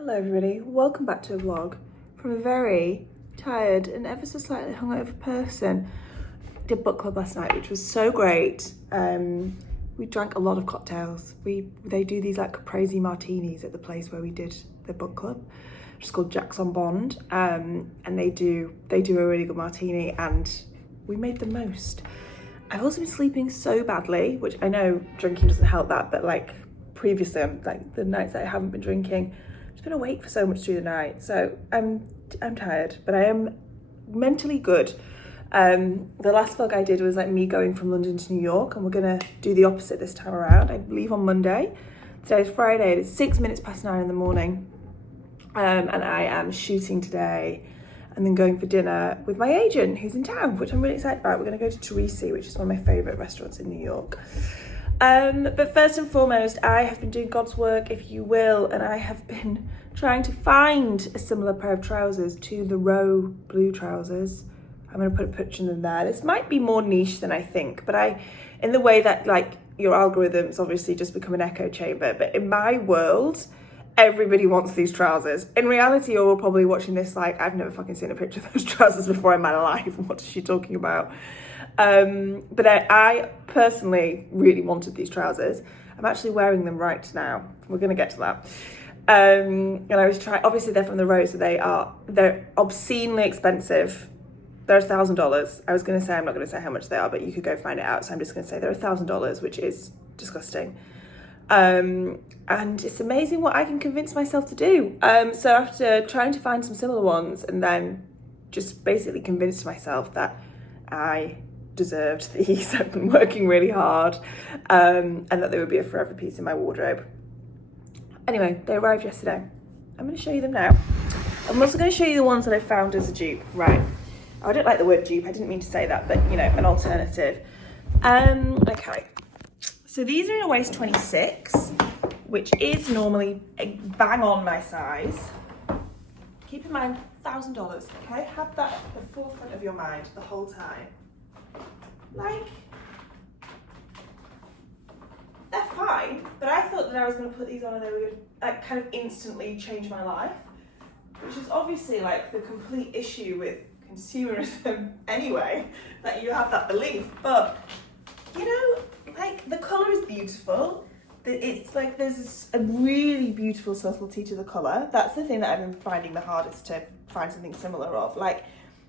Hello everybody, welcome back to a vlog from a very tired and ever so slightly hungover person. Did book club last night, which was so great. We drank a lot of cocktails. They do these like crazy martinis at the place where we did the book club, which is called Jack's on Bond, and they do a really good martini, and we made the most. I've also been sleeping so badly, which I know drinking doesn't help that, but like previously, like the nights that I haven't been drinking, I've been awake for so much through the night, so I'm tired, but I am mentally good. The last vlog I did was like me going from London to New York, and we're gonna do the opposite this time around. I leave on Monday. Today's Friday, it's 9 in the morning, and I am shooting today and then going for dinner with my agent who's in town, which I'm really excited about. We're gonna go to Teresi, which is one of my favorite restaurants in New York. But first and foremost, I have been doing God's work, if you will, and I have been trying to find a similar pair of trousers to the Row blue trousers. I'm going to put a picture of them there. This might be more niche than I think, but in the way that like your algorithms obviously just become an echo chamber, but in my world, everybody wants these trousers. In reality, you're all probably watching this like, I've never fucking seen a picture of those trousers before in my life. What is she talking about? But I personally really wanted these trousers. I'm actually wearing them right now. We're going to get to that. And I was trying, obviously they're from the Row, so they're obscenely expensive. They're $1,000. I was going to say, I'm not going to say how much they are, but you could go find it out. So I'm just going to say they're $1,000, which is disgusting. And it's amazing what I can convince myself to do. So after trying to find some similar ones and then just basically convinced myself that I deserved these, I've been working really hard, and that they would be a forever piece in my wardrobe. Anyway, they arrived yesterday. I'm going to show you them now. I'm also going to show you the ones that I found as a dupe. Right. I don't like the word dupe. I didn't mean to say that, but you know, an alternative. Okay. So these are in a waist 26, which is normally bang on my size. Keep in mind, $1,000, okay? Have that at the forefront of your mind the whole time. Like, they're fine, but I thought that I was going to put these on and they would like kind of instantly change my life, which is obviously like the complete issue with consumerism anyway, that you have that belief. But you know, like the colour is beautiful. It's like there's a really beautiful subtlety to the colour. That's the thing that I've been finding the hardest to find something similar of. Like,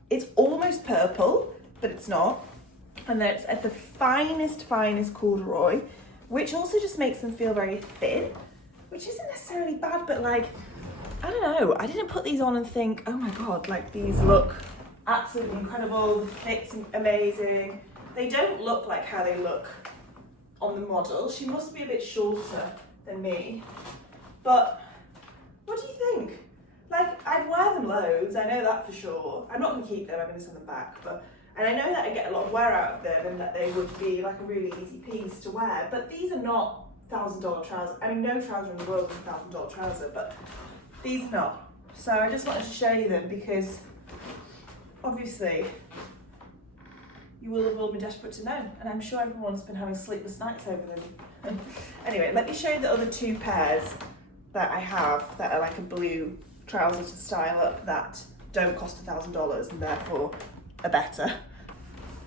it's almost purple, but it's not. And then it's at the finest corduroy, which also just makes them feel very thin, which isn't necessarily bad, but like, I don't know. I didn't put these on and think, oh my God, like these look absolutely incredible. The fit's amazing. They don't look like how they look on the model. She must be a bit shorter than me, but what do you think? Like, I'd wear them loads, I know that for sure. I'm not gonna keep them, I'm gonna send them back, and I know that I get a lot of wear out of them and that they would be like a really easy piece to wear, but these are not $1,000 trousers. I mean, no trouser in the world is a $1,000 trouser, but these are not. So I just wanted to show you them because obviously you will have all been desperate to know, and I'm sure everyone's been having sleepless nights over them. Anyway, let me show you the other two pairs that I have that are like a blue trouser to style up that don't cost $1,000 and therefore are better.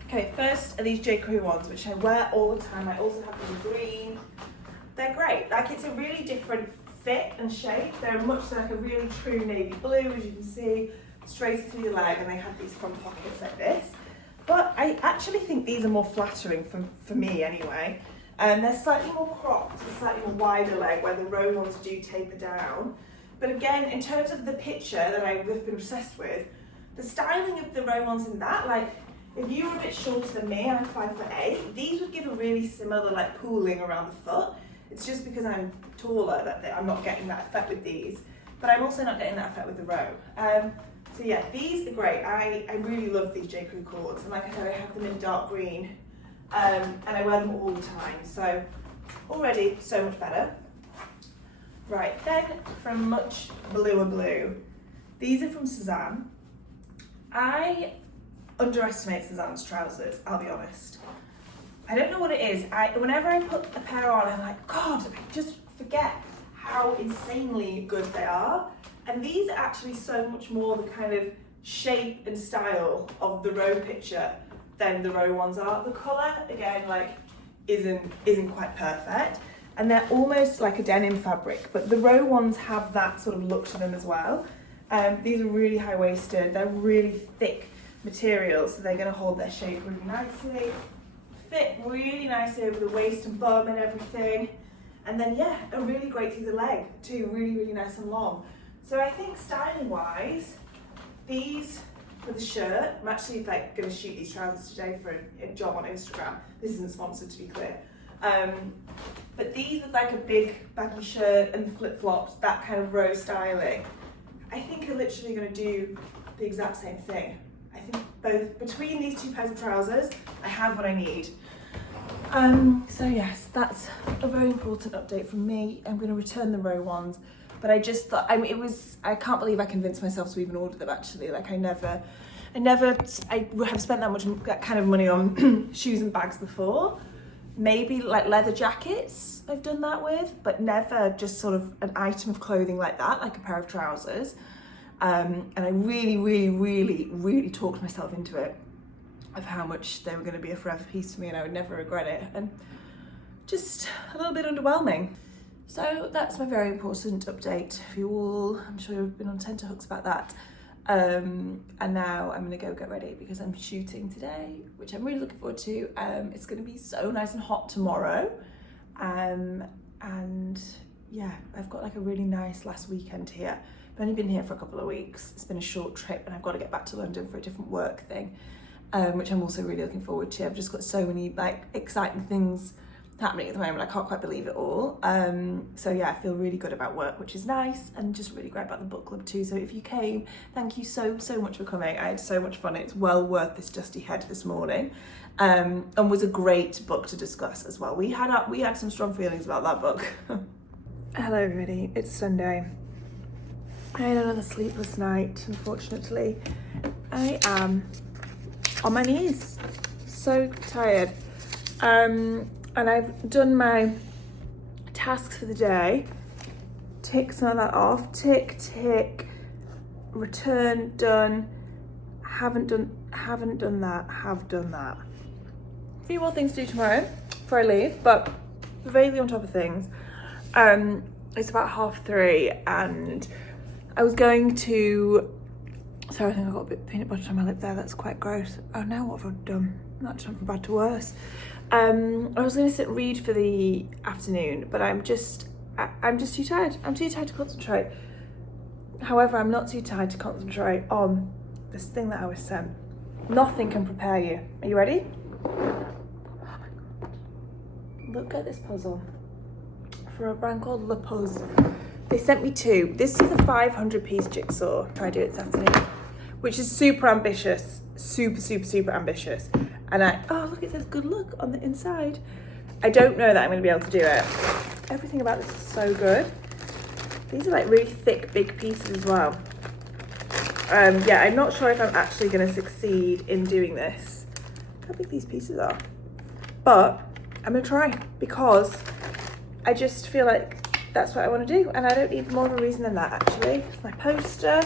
Okay, first are these J. Crew ones, which I wear all the time. I also have them in green. They're great. Like, it's a really different fit and shape. They're much like a really true navy blue, as you can see, straight through your leg, and they have these front pockets like this. But I actually think these are more flattering for me anyway. They're slightly more cropped, a slightly more wider leg, where the Row ones do taper down. But again, in terms of the picture that I've been obsessed with, the styling of the Row ones in that, like, if you were a bit shorter than me, I'm 5'8", these would give a really similar like pooling around the foot. It's just because I'm taller that I'm not getting that effect with these, but I'm also not getting that effect with the Row. So yeah, these are great. I really love these J. Crew cords, and like I said, I have them in dark green, and I wear them all the time, so already so much better. Right, then from much bluer blue, these are from Sezane. I underestimate Sezane's trousers, I'll be honest. I don't know what it is. Whenever I put a pair on, I'm like, God, I just forget how insanely good they are. And these are actually so much more the kind of shape and style of the row picture than the row ones are. The colour, again, like isn't quite perfect. And they're almost like a denim fabric, but the row ones have that sort of look to them as well. These are really high-waisted, they're really thick materials, so they're going to hold their shape really nicely, fit really nicely over the waist and bum and everything. And then yeah, are really great through the leg too, really, really nice and long. So I think styling-wise, these for the shirt, I'm actually like going to shoot these trousers today for a job on Instagram. This isn't sponsored, to be clear. But these with like a big baggy shirt and flip-flops, that kind of row styling, I think are literally going to do the exact same thing. I think both between these two pairs of trousers, I have what I need. So yes, that's a very important update from me. I'm going to return the row ones, but I just thought, I mean, I can't believe I convinced myself to even order them actually. Like I have spent that kind of money on shoes and bags before. Maybe like leather jackets I've done that with, but never just sort of an item of clothing like that, like a pair of trousers. And I really, really, really, really talked myself into it, of how much they were going to be a forever piece for me and I would never regret it. And just a little bit underwhelming. So that's my very important update for you all. I'm sure you've been on tenterhooks about that. And now I'm gonna go get ready because I'm shooting today, which I'm really looking forward to. It's gonna be so nice and hot tomorrow. And yeah, I've got like a really nice last weekend here. I've only been here for a couple of weeks. It's been a short trip and I've got to get back to London for a different work thing, which I'm also really looking forward to. I've just got so many like exciting things happening at the moment. I can't quite believe it all. So yeah, I feel really good about work, which is nice, and just really great about the book club too. So if you came, thank you so much for coming. I had so much fun. It's well worth this dusty head this morning, and was a great book to discuss as well. We had some strong feelings about that book. Hello everybody, it's Sunday. I had another sleepless night, unfortunately. I am on my knees, so tired. And I've done my tasks for the day. Tick some of that off. Tick, tick. Return, done. Haven't done that. Have done that. A few more things to do tomorrow before I leave, but vaguely on top of things. It's about 3:30 and I was going to... Sorry, I think I got a bit of peanut butter on my lip there. That's quite gross. Oh, now what have I done? Not from bad to worse. I was going to sit read for the afternoon, but I'm just too tired. I'm too tired to concentrate. However, I'm not too tired to concentrate on this thing that I was sent. Nothing can prepare you. Are you ready? Oh my God. Look at this puzzle. For a brand called Puzz. They sent me two. This is a 500-piece jigsaw. Try to do it this afternoon, which is super ambitious. Super ambitious. And oh look, it says good luck on the inside. I don't know that I'm going to be able to do it. Everything about this is so good. These are like really thick, big pieces as well. Yeah, I'm not sure if I'm actually going to succeed in doing this. Look how big these pieces are. But I'm going to try because I just feel like that's what I want to do. And I don't need more of a reason than that, actually. My poster,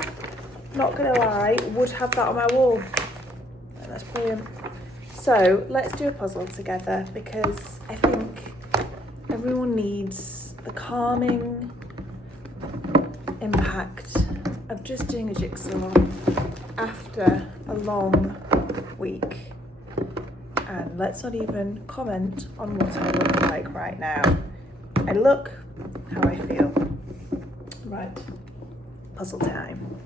not going to lie, would have that on my wall. And that's brilliant. So let's do a puzzle together because I think everyone needs the calming impact of just doing a jigsaw after a long week. And let's not even comment on what I look like right now. I look how I feel. Right, puzzle time.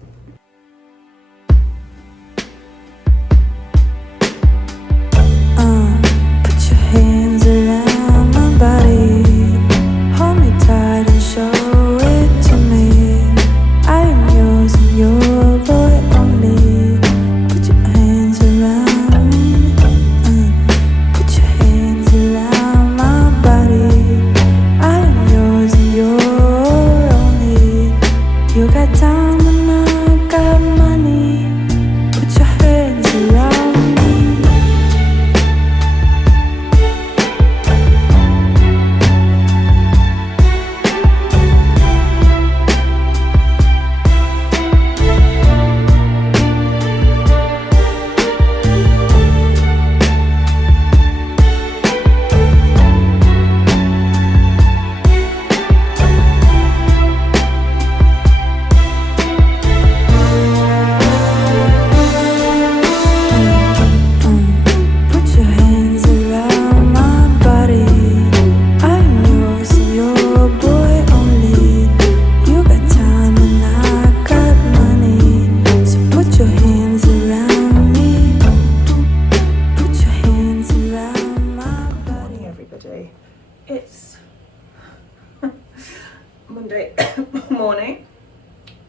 Hands around my body, hold me tight and show it to me. I am yours and your boy only. Put your hands around me, put your hands around my body. I am yours and your only. You got time and I got money. Put your hands around me.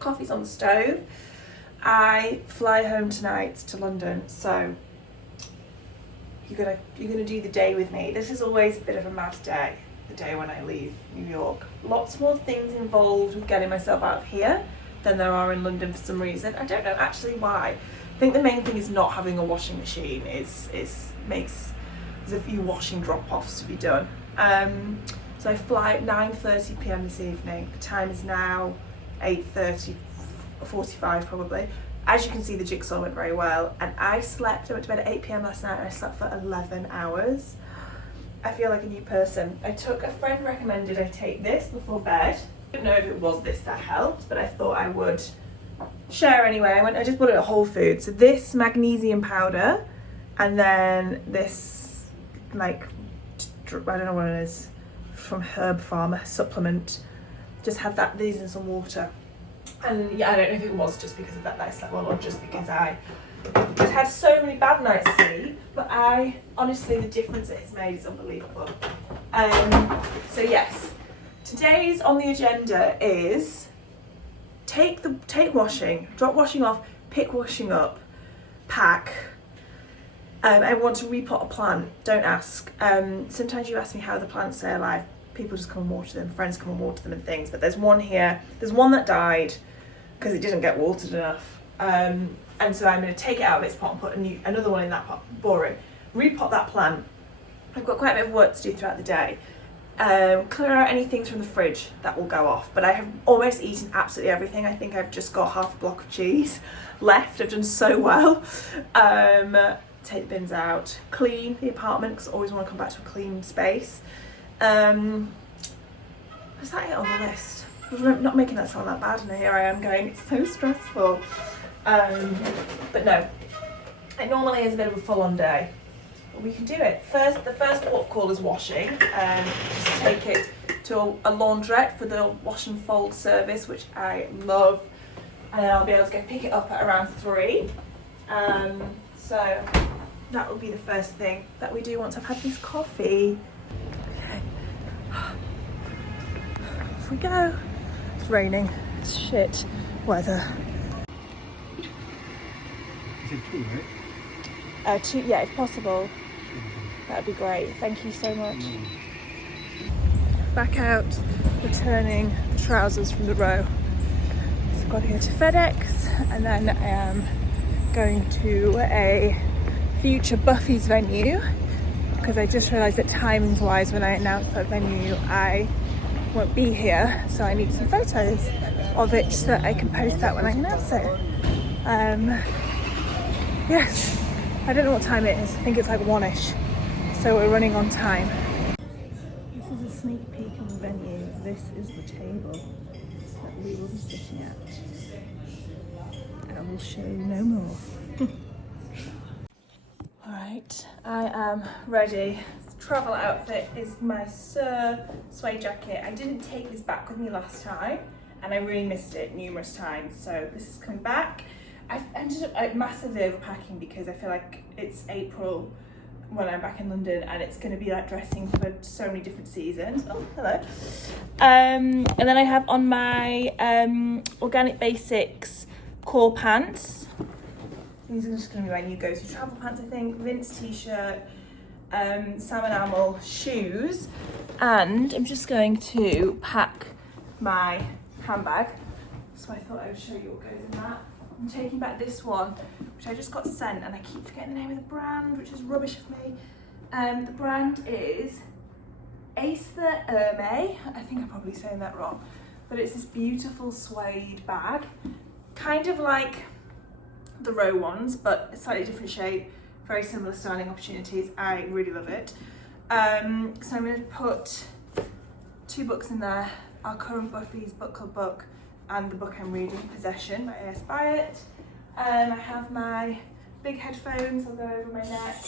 Coffee's on the stove. I fly home tonight to London, so you're gonna do the day with me. This is always a bit of a mad day, the day when I leave New York. Lots more things involved with getting myself out of here than there are in London for some reason. I don't know actually why. I think the main thing is not having a washing machine. There's a few washing drop-offs to be done. So I fly at 9:30 p.m. this evening. The time is now 8:30, 45 probably. As you can see, the jigsaw went very well, and I went to bed at 8 p.m. last night and I slept for 11 hours. I feel like a new person. A friend recommended I take this before bed. I don't know if it was this that helped, but I thought I would share anyway. I just bought it at Whole Foods. So this magnesium powder, and then this, like, I don't know what it is, from Herb Pharma supplement. Just had these in some water. And yeah, I don't know if it was just because of that I slept well or just because I had so many bad nights sleep, but honestly, the difference it has made is unbelievable. So yes, today's on the agenda is take washing, drop washing off, pick washing up, pack. I want to repot a plant. Don't ask. Sometimes you ask me how the plants stay alive. People just come and water them, friends come and water them and things, but there's one here, there's one that died because it didn't get watered enough. And so I'm going to take it out of its pot and put another one in that pot. Boring. Repot that plant. I've got quite a bit of work to do throughout the day. Clear out any things from the fridge that will go off, but I have almost eaten absolutely everything. I think I've just got half a block of cheese left. I've done so well. Take the bins out, clean the apartment because I always want to come back to a clean space. Was that it on the list? I'm not making that sound that bad, and here I am going, it's so stressful. But no, it normally is a bit of a full-on day, but we can do it. The first port of call is washing. Just take it to a laundrette for the wash and fold service, which I love, and then I'll be able to go pick it up at around 3. So that will be the first thing that we do once I've had this coffee. Okay. Off we go. It's raining. It's shit weather. Is it 2, right? 2, yeah, if possible. That'd be great. Thank you so much. Back out, returning the trousers from the row. So I've got here to FedEx, and then I am going to a future Buffy's venue because I just realised that timings wise when I announced that venue I won't be here, so I need some photos of it so that I can post that when I announce it. Yes, I don't know what time it is. I think it's like 1ish, so we're running on time. This is a sneak peek of the venue. This is the table that we will be sitting at. I will show you no more. Alright, I am ready. The travel outfit is my suede jacket. I didn't take this back with me last time and I really missed it numerous times, so this is coming back. I've ended up massively overpacking because I feel like it's April when I'm back in London and it's going to be like dressing for so many different seasons. Oh, hello. And then I have on my Organic Basics core pants. These are just going to be my new go-to travel pants, I think. Vince t-shirt, salmon enamel shoes, and I'm just going to pack my handbag. So I thought I would show you what goes in that. I'm taking back this one, which I just got sent, and I keep forgetting the name of the brand, which is rubbish of me. The brand is Aether Herme. I think I'm probably saying that wrong, but it's this beautiful suede bag, kind of like the Row ones, but a slightly different shape, very similar styling opportunities. I really love it. So I'm going to put 2 books in there, our current Buffy's book club book and the book I'm reading, Possession by A.S. Byatt. I have my big headphones, I'll go over my neck,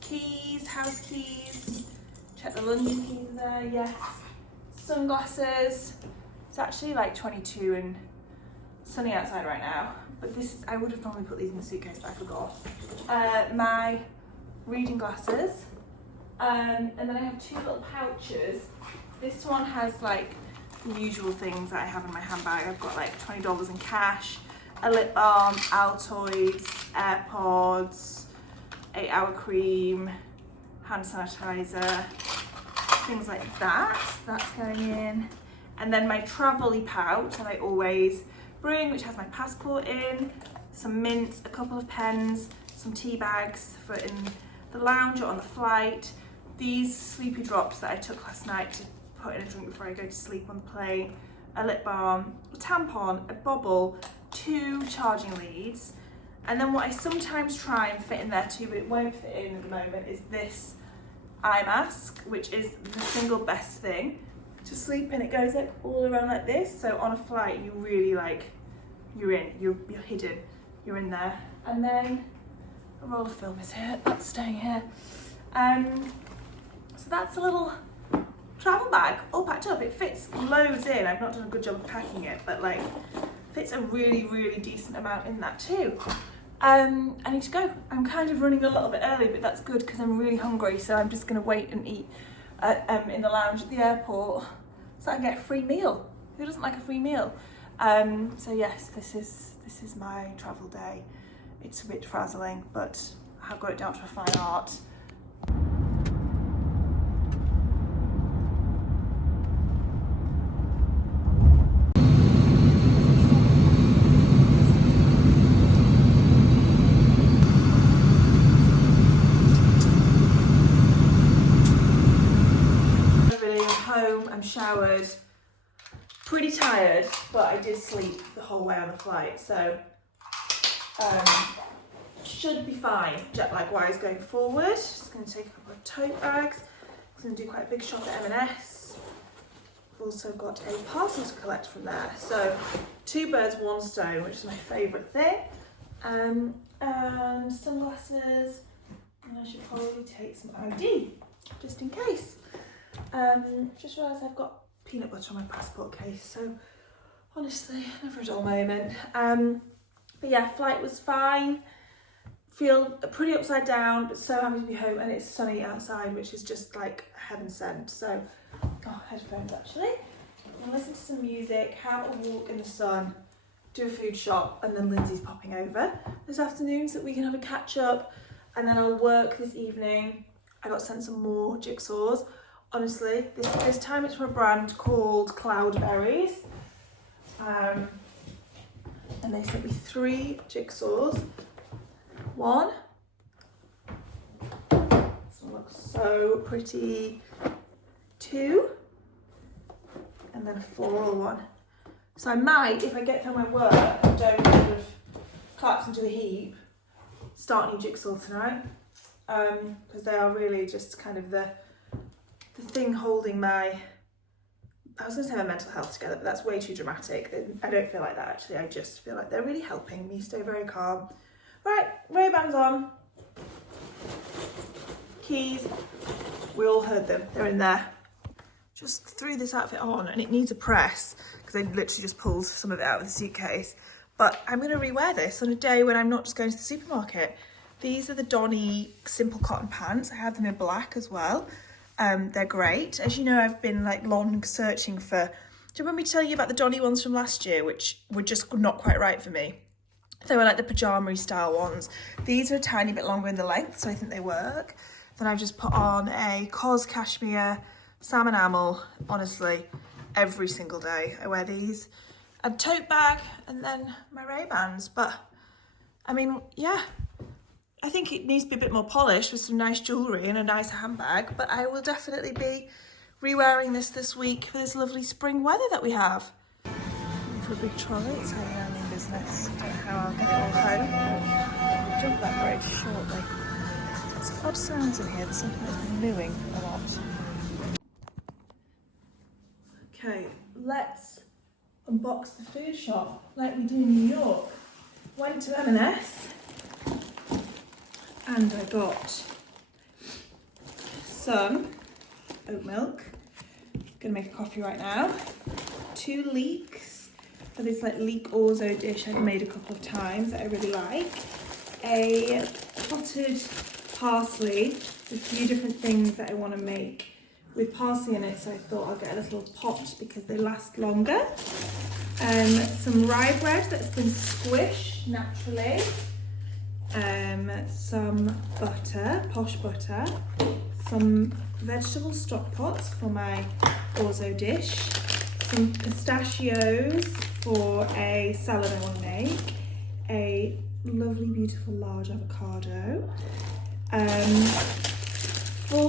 keys, house keys, check the London keys there, yes, sunglasses. It's actually like 22 and sunny outside right now, but I would have probably put these in the suitcase, but I forgot. My reading glasses, and then I have 2 little pouches. This one has like the usual things that I have in my handbag. I've got like $20 in cash, a lip balm, Altoids, AirPods, 8-hour cream, hand sanitizer, things like that. That's going in. And then my travel-y pouch that I always bring, which has my passport in, some mints, a couple of pens, some tea bags for in the lounge or on the flight, these sleepy drops that I took last night to put in a drink before I go to sleep on the plane, a lip balm, a tampon, a bobble, 2 charging leads, and then what I sometimes try and fit in there too, but it won't fit in at the moment, is this eye mask, which is the single best thing to sleep in. It goes like all around like this, so on a flight you really like, you're hidden, you're in there. And then a roll of film is here, that's staying here. So that's a little travel bag all packed up. It fits loads in. I've not done a good job of packing it, but like fits a really, really decent amount in that too. I need to go. I'm kind of running a little bit early, but that's good because I'm really hungry, so I'm just gonna wait and eat in the lounge at the airport so I can get a free meal. Who doesn't like a free meal? So yes, this is my travel day. It's a bit frazzling, but I've got it down to a fine art. I'm showered, pretty tired, but I did sleep the whole way on the flight, so should be fine jet lag wise going forward. Just going to take a couple of tote bags. I'm going to do quite a big shop at M&S. I've also got a parcel to collect from there, so 2 birds, 1 stone, which is my favourite thing, and sunglasses, and I should probably take some ID just in case. Just realised I've got peanut butter on my passport case, so honestly, never a dull moment. But yeah, flight was fine. Feel pretty upside down, but so happy to be home, and it's sunny outside, which is just like heaven sent. So, headphones actually. I'll listen to some music, have a walk in the sun, do a food shop, and then Lindsay's popping over this afternoon so that we can have a catch up, and then I'll work this evening. I got sent some more jigsaws. Honestly, this time it's from a brand called Cloudberries. And they sent me 3 jigsaws. 1. This one looks so pretty. 2. And then a floral one. So I might, if I get through my work and don't sort of collapse into a heap, start a new jigsaw tonight. Because they are really just kind of the thing holding my, I was going to say my mental health together, but that's way too dramatic. I don't feel like that actually. I just feel like they're really helping me stay very calm. Right, Ray-Bans on. Keys, we all heard them. They're in there. Just threw this outfit on and it needs a press because I literally just pulled some of it out of the suitcase. But I'm going to rewear this on a day when I'm not just going to the supermarket. These are the Donni simple cotton pants. I have them in black as well. They're great. As you know, I've been like long searching for, do you remember me telling you about the Donni ones from last year, which were just not quite right for me? They were like the pajama-y style ones. These are a tiny bit longer in the length, so I think they work. Then I've just put on a COS cashmere salmon enamel. Honestly, every single day I wear these. A tote bag and then my Ray-Bans. But I mean, yeah. I think it needs to be a bit more polished with some nice jewellery and a nice handbag, but I will definitely be re-wearing this week for this lovely spring weather that we have. For a big trolley, it's heading around in business. Don't know how I'll get it all home. We'll jump that bridge shortly. There's odd sounds in here. There's something that's been mooing a lot. Okay, let's unbox the food shop like we do in New York. Went to M&S. And I got some oat milk. Gonna make a coffee right now. 2 leeks for this like leek orzo dish I've made a couple of times that I really like. A potted parsley with a few different things that I want to make with parsley in it, so I thought I'll get a little pot because they last longer. Some rye bread that's been squished naturally. Some butter, posh butter. Some vegetable stock pots for my orzo dish. Some pistachios for a salad I want to make. A lovely, beautiful, large avocado. 4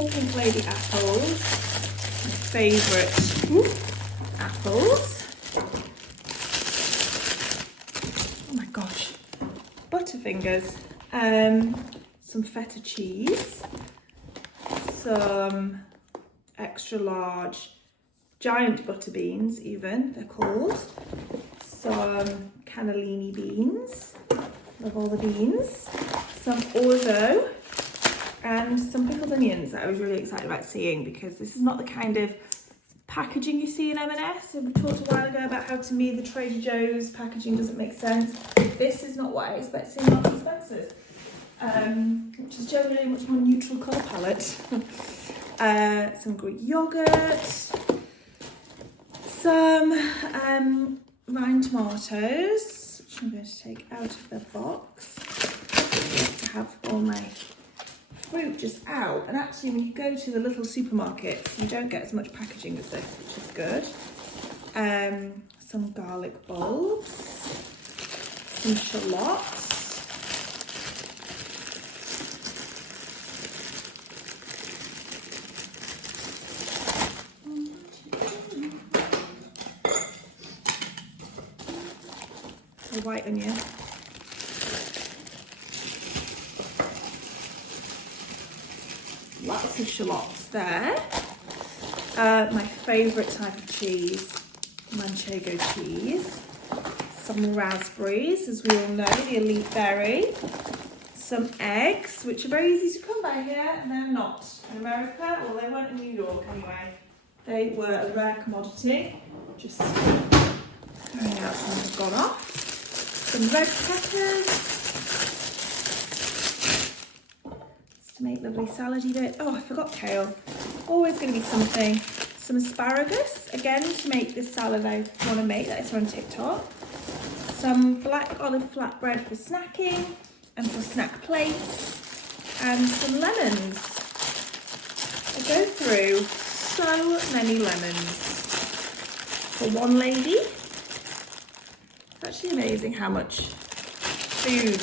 Pink Lady apples, my favourite apples. Oh my gosh, Butterfingers. Some feta cheese, some extra large giant butter beans, even they're called. Some cannellini beans, love all the beans. Some orzo. And some pickled onions that I was really excited about seeing, because this is not the kind of packaging you see in M&S. We talked a while ago about how, to me, the Trader Joe's packaging doesn't make sense. This is not what I expect to see in Marks and Spencer's, which is generally a much more neutral colour palette. Some Greek yoghurt, some rind tomatoes, which I'm going to take out of the box to have all my fruit just out. And actually, when you go to the little supermarkets, you don't get as much packaging as this, which is good. Some garlic bulbs, some shallots, a white onion, lots of shallots there. My favourite type of cheese, manchego cheese. Some raspberries, as we all know, the elite berry. Some eggs, which are very easy to come by here, and they're not in America. Well, they weren't in New York anyway. They were a rare commodity. Just throwing out some that have gone off. Some red peppers, to make lovely salady bits. Oh, I forgot kale. Always going to be something. Some asparagus, again, to make this salad I want to make, that is on TikTok. Some black olive flatbread for snacking and for snack plates. And some lemons. I go through so many lemons for one lady. It's actually amazing how much food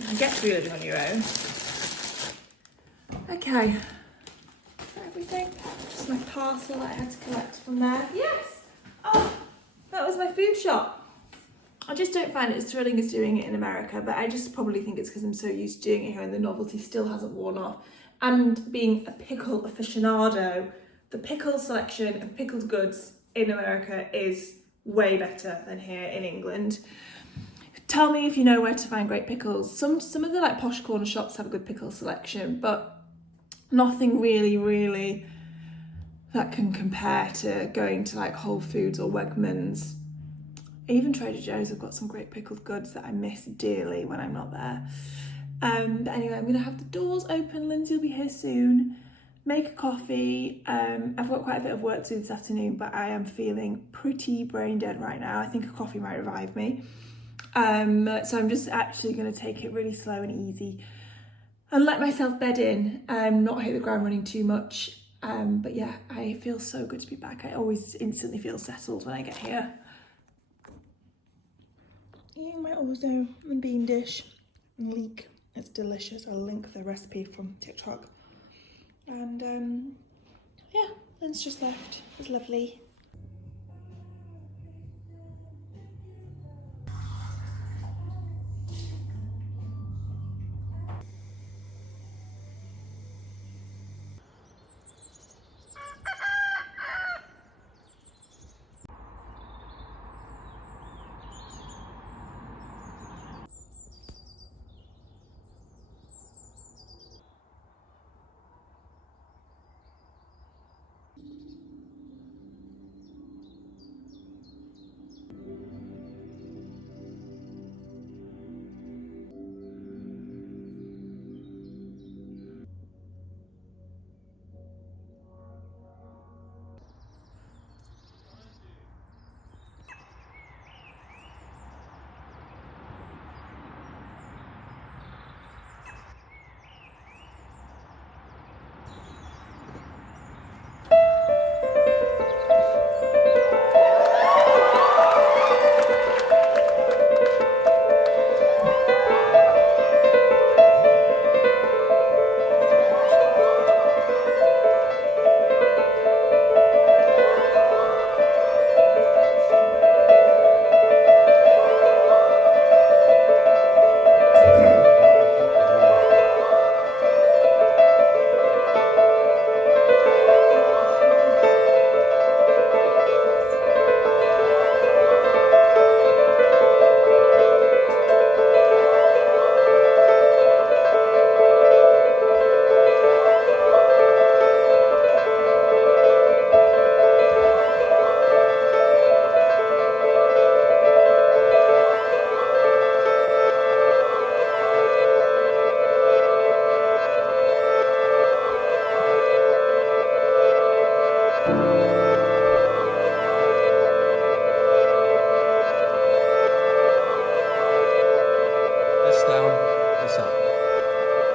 you can get to be living on your own. Okay, is that everything? Just my parcel that I had to collect from there. Yes! Oh, that was my food shop. I just don't find it as thrilling as doing it in America, but I just probably think it's because I'm so used to doing it here and the novelty still hasn't worn off. And being a pickle aficionado, the pickle selection of pickled goods in America is way better than here in England. Tell me if you know where to find great pickles. Some of the like posh corner shops have a good pickle selection, but nothing really that can compare to going to like Whole Foods or Wegmans. Even Trader Joe's have got some great pickled goods that I miss dearly when I'm not there. But anyway, I'm going to have the doors open. Lindsay will be here soon. Make a coffee. I've got quite a bit of work to do this afternoon, but I am feeling pretty brain dead right now. I think a coffee might revive me. So I'm just actually going to take it really slow and easy and let myself bed in, not hit the ground running too much. But yeah, I feel so good to be back. I always instantly feel settled when I get here. Eating my orzo and bean dish and leek. It's delicious. I'll link the recipe from TikTok. And yeah, Lynn's just left. It was lovely.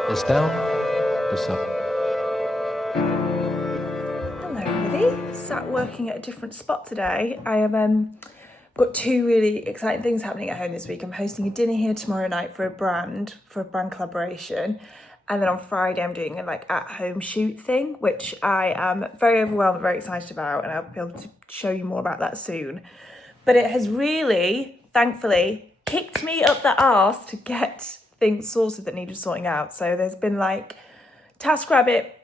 It's down, it's up. Hello everybody, sat working at a different spot today. I have got two really exciting things happening at home this week. I'm hosting a dinner here tomorrow night for a brand collaboration. And then on Friday, I'm doing a at-home shoot thing, which I am very overwhelmed and very excited about. And I'll be able to show you more about that soon. But it has really, thankfully, kicked me up the arse to get things sorted that needed sorting out. So there's been task rabbits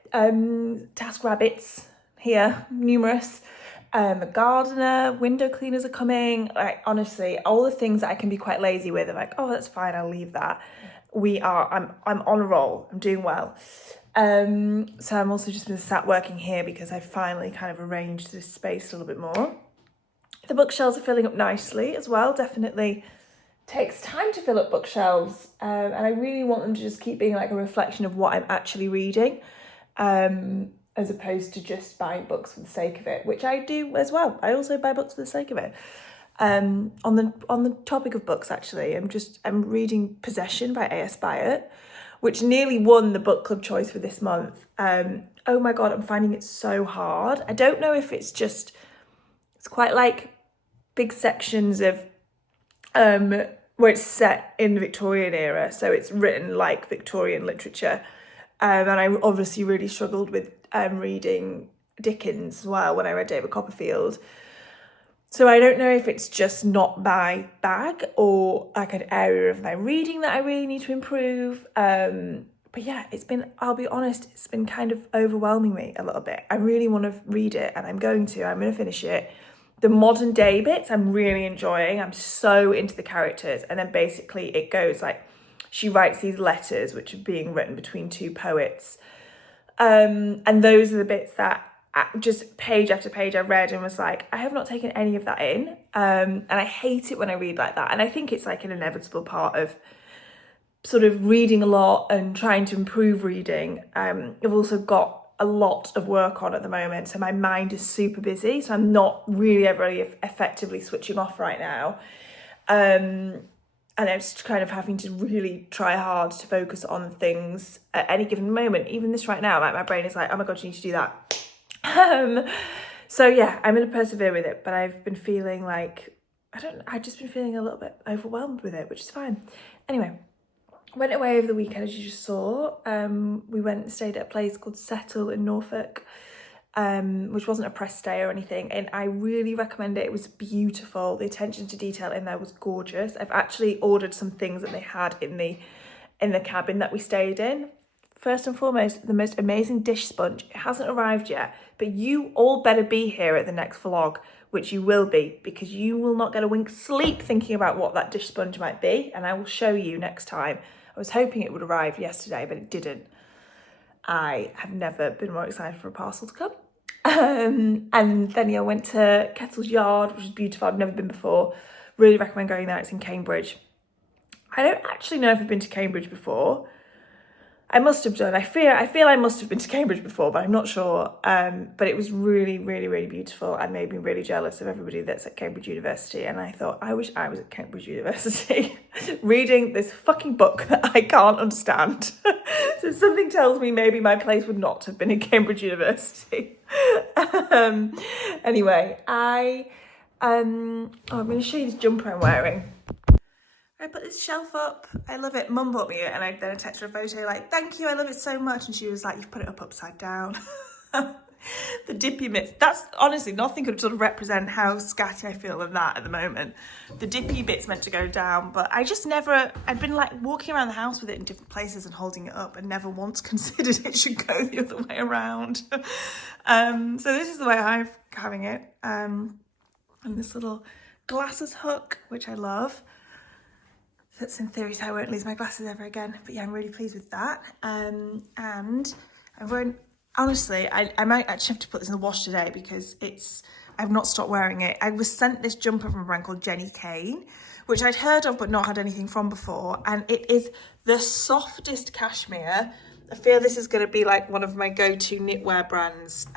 here, numerous. A gardener, window cleaners are coming. Honestly, all the things that I can be quite lazy with are oh, that's fine, I'll leave that. I'm on a roll, I'm doing well. So I'm also just been sat working here because I finally kind of arranged this space a little bit more. The bookshelves are filling up nicely as well. Definitely takes time to fill up bookshelves. And I really want them to just keep being a reflection of what I'm actually reading. As opposed to just buying books for the sake of it, which I do as well. I also buy books for the sake of it. On the topic of books, actually, I'm reading Possession by A.S. Byatt, which nearly won the book club choice for this month. Oh my God, I'm finding it so hard. I don't know if it's quite big sections of where it's set in the Victorian era, so it's written like Victorian literature. And I obviously really struggled with reading Dickens as well when I read David Copperfield. So I don't know if it's just not my bag or an area of my reading that I really need to improve. But yeah, I'll be honest, it's been kind of overwhelming me a little bit. I really want to read it and I'm going to finish it. The modern day bits I'm really enjoying. I'm so into the characters. And then basically it goes she writes these letters which are being written between two poets. And those are the bits that just page after page I read and was I have not taken any of that in. And I hate it when I read like that. And I think it's an inevitable part of sort of reading a lot and trying to improve reading. I've also got a lot of work on at the moment. So my mind is super busy. So I'm not really ever really effectively switching off right now. And I'm just kind of having to really try hard to focus on things at any given moment. Even this right now, my brain is oh my God, you need to do that. So yeah, I'm going to persevere with it. But I've been feeling I've just been feeling a little bit overwhelmed with it, which is fine. Anyway, went away over the weekend, as you just saw. We went and stayed at a place called Settle in Norfolk, which wasn't a press stay or anything, and I really recommend it. It was beautiful. The attention to detail in there was gorgeous. I've actually ordered some things that they had in the cabin that we stayed in. First and foremost, the most amazing dish sponge. It hasn't arrived yet, but you all better be here at the next vlog, which you will be, because you will not get a wink's sleep thinking about what that dish sponge might be, and I will show you next time. I was hoping it would arrive yesterday, but it didn't. I have never been more excited for a parcel to come. And then I went to Kettle's Yard, which is beautiful. I've never been before. Really recommend going there. It's in Cambridge. I don't actually know if I've been to Cambridge before. I must have done. I feel I must have been to Cambridge before, but I'm not sure. But it was really, really, really beautiful and made me really jealous of everybody that's at Cambridge University. And I thought, I wish I was at Cambridge University reading this fucking book that I can't understand. So something tells me maybe my place would not have been in Cambridge University. Anyway, I'm going to show you this jumper I'm wearing. I put this shelf up. I love it. Mum bought me it, and then I texted her a photo thank you, I love it so much. And she was you've put it up upside down. The dippy bits. That's honestly, nothing could sort of represent how scatty I feel than that at the moment. The dippy bit's meant to go down, but I just never, I've been walking around the house with it in different places and holding it up and never once considered it should go the other way around. So this is the way I'm having it. And this little glasses hook, which I love. That's in theory so I won't lose my glasses ever again. But yeah, I'm really pleased with that. And I'm wearing, honestly, I might actually have to put this in the wash today because I've not stopped wearing it. I was sent this jumper from a brand called Kayne, which I'd heard of but not had anything from before. And it is the softest cashmere. I feel this is going to be one of my go-to knitwear brands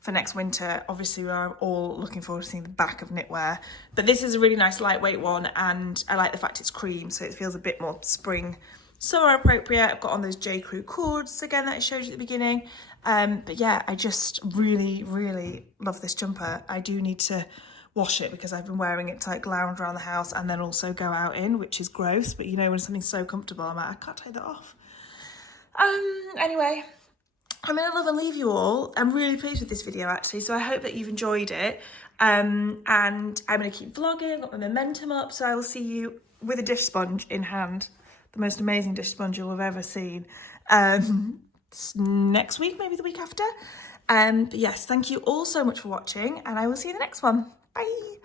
for next winter. Obviously, we're all looking forward to seeing the back of knitwear. But this is a really nice lightweight one, and I like the fact it's cream, so it feels a bit more spring summer appropriate. I've got on those J. Crew cords again that I showed you at the beginning. But yeah, I just really, really love this jumper. I do need to wash it because I've been wearing it to like lounge around the house and then also go out in, which is gross. But you know, when something's so comfortable, I'm like, I can't take that off. Anyway, I'm gonna love and leave you all. I'm really pleased with this video actually, so I hope that you've enjoyed it. And I'm gonna keep vlogging, I've got my momentum up, so I will see you with a dish sponge in hand, the most amazing dish sponge you'll have ever seen, next week, maybe the week after. But yes, thank you all so much for watching, and I will see you in the next one. Bye.